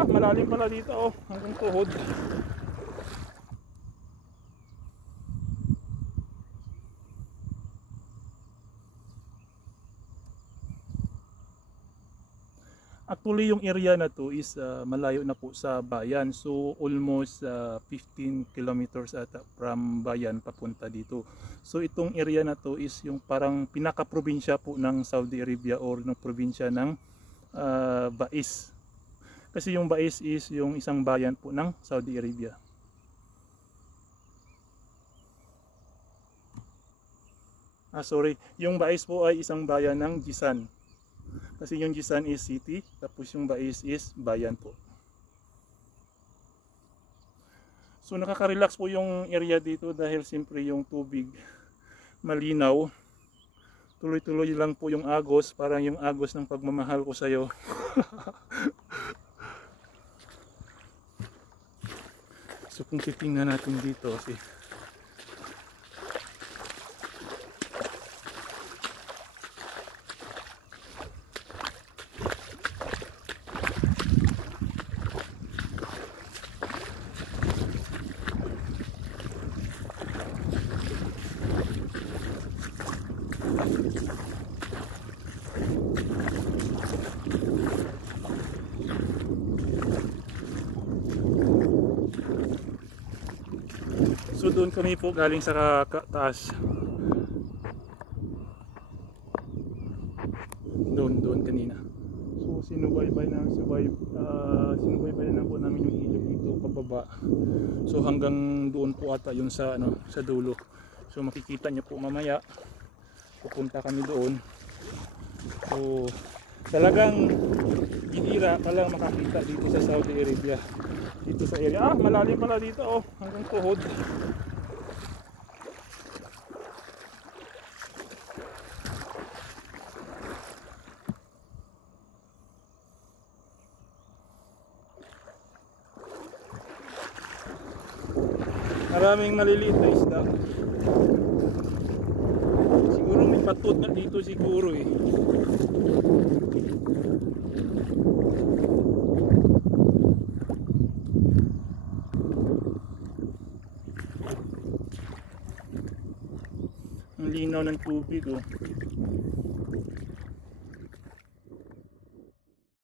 Ah, malalim pala dito, oh, hanggang tuhod. Actually, yung area na to is malayo na po sa bayan. So, almost 15 kilometers ata from bayan papunta dito. So, itong area na to is yung parang pinaka-probinsya po ng Saudi Arabia or ng probinsya ng Bais. Kasi yung Bais is yung isang bayan po ng Saudi Arabia. Sorry, yung Bais po ay isang bayan ng Jisan. Kasi yung Jisan is city, tapos yung Bais is bayan po. So nakaka-relax po yung area dito dahil siyempre yung tubig malinaw. Tuloy-tuloy lang po yung agos, parang yung agos ng pagmamahal ko sa'yo. So kung titingnan natin dito, so doon kami po galing sa taas. Doon kanina. So sinubaybay na po namin yung ilog dito pababa. So hanggang doon po ata yun sa sa dulo. So makikita niyo po mamaya. Pupunta kami doon. So talagang bihira pa lang makakita dito sa Saudi Arabia. Dito sa area. Ah, malalim pala dito, oh, hanggang tuhod. Maraming maliliit na isda. Siguro may patot na dito siguro eh. Ang linaw ng tubig, oh.